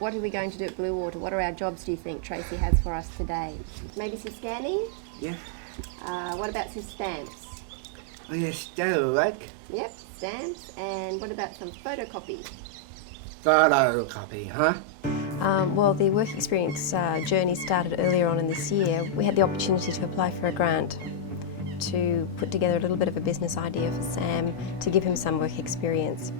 What are we going to do at Bluewater? What are our jobs, do you think, Tracy has for us today? Maybe some scanning? Yeah. What about some stamps? Oh, yeah, still like Yep, stamps. And what about some photocopy? photocopy, huh? Well, the work experience journey started earlier on in this year. We had the opportunity to apply for a grant to put together a little bit of a business idea for Sam to give him some work experience.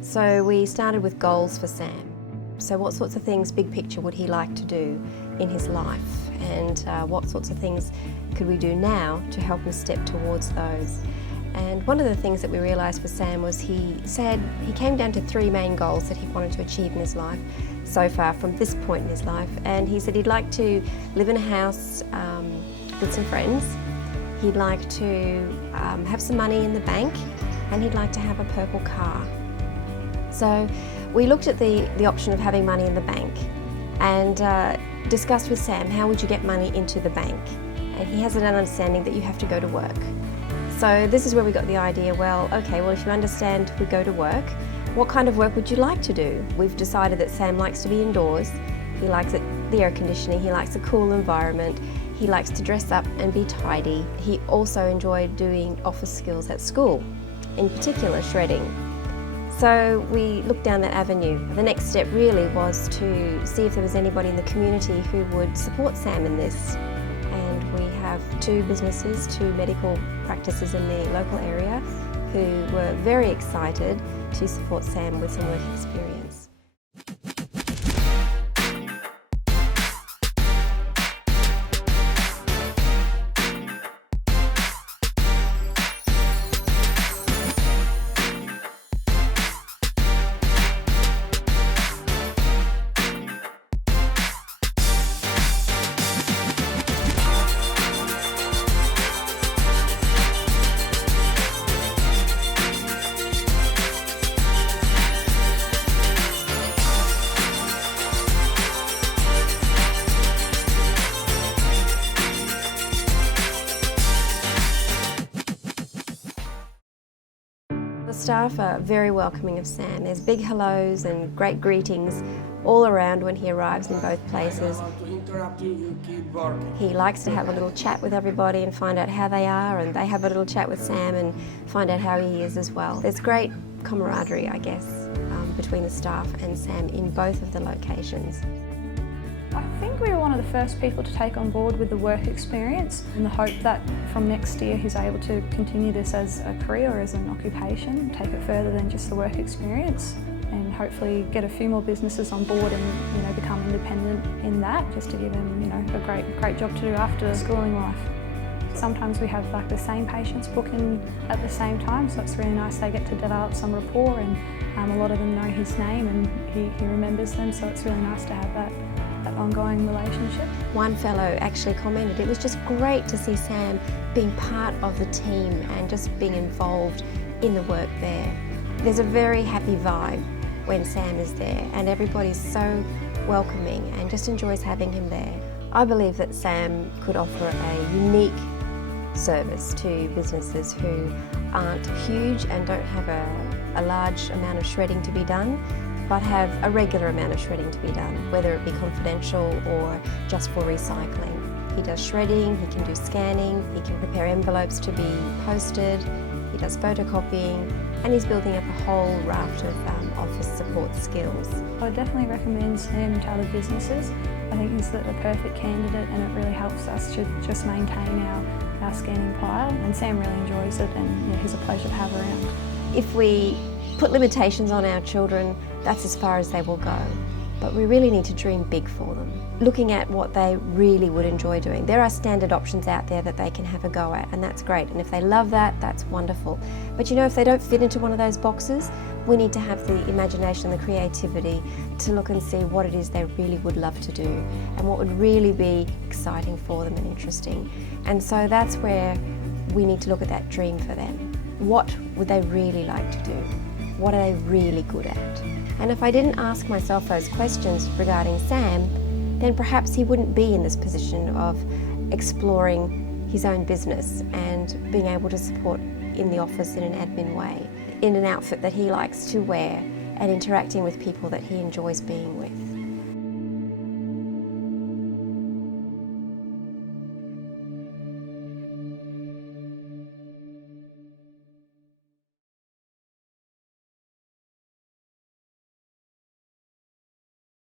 So we started with goals for Sam. So what sorts of things, big picture, would he like to do in his life? And what sorts of things could we do now to help him step towards those? And one of the things that we realised for Sam was he said he came down to 3 main goals that he wanted to achieve in his life so far from this point in his life. And he said he'd like to live in a house with some friends, he'd like to have some money in the bank, and he'd like to have a purple car. So we looked at the option of having money in the bank and discussed with Sam, how would you get money into the bank? And he has an understanding that you have to go to work. So this is where we got the idea, well, okay, well, if you understand we go to work, what kind of work would you like to do? We've decided that Sam likes to be indoors, he likes the air conditioning, he likes a cool environment, he likes to dress up and be tidy. He also enjoyed doing office skills at school, in particular shredding. So we looked down that avenue. The next step really was to see if there was anybody in the community who would support Sam in this. And we have 2 businesses, 2 medical practices in the local area who were very excited to support Sam with some work experience. The staff are very welcoming of Sam. There's big hellos and great greetings all around when he arrives in both places. He likes to have a little chat with everybody and find out how they are, and they have a little chat with Sam and find out how he is as well. There's great camaraderie, I guess, between the staff and Sam in both of the locations. I think we were one of the first people to take on board with the work experience, in the hope that from next year he's able to continue this as a career or as an occupation, take it further than just the work experience, and hopefully get a few more businesses on board and become independent in that, just to give him a great job to do after schooling life. Sometimes we have like the same patients booking at the same time, so it's really nice. They get to develop some rapport, and a lot of them know his name and he remembers them, so it's really nice to have that ongoing relationship. One fellow actually commented, it was just great to see Sam being part of the team and just being involved in the work there. There's a very happy vibe when Sam is there, and everybody's so welcoming and just enjoys having him there. I believe that Sam could offer a unique service to businesses who aren't huge and don't have a large amount of shredding to be done, but have a regular amount of shredding to be done, whether it be confidential or just for recycling. He does shredding, he can do scanning, he can prepare envelopes to be posted, he does photocopying, and he's building up a whole raft of office support skills. I would definitely recommend Sam to other businesses. I think he's the perfect candidate, and it really helps us to just maintain our scanning pile, and Sam really enjoys it, and he's a pleasure to have around. If we put limitations on our children, that's as far as they will go. But we really need to dream big for them. Looking at what they really would enjoy doing. There are standard options out there that they can have a go at, and that's great. And if they love that, that's wonderful. But if they don't fit into one of those boxes, we need to have the imagination and the creativity to look and see what it is they really would love to do and what would really be exciting for them and interesting. And so that's where we need to look at that dream for them. What would they really like to do? What are they really good at? And if I didn't ask myself those questions regarding Sam, then perhaps he wouldn't be in this position of exploring his own business and being able to support in the office in an admin way, in an outfit that he likes to wear, and interacting with people that he enjoys being with.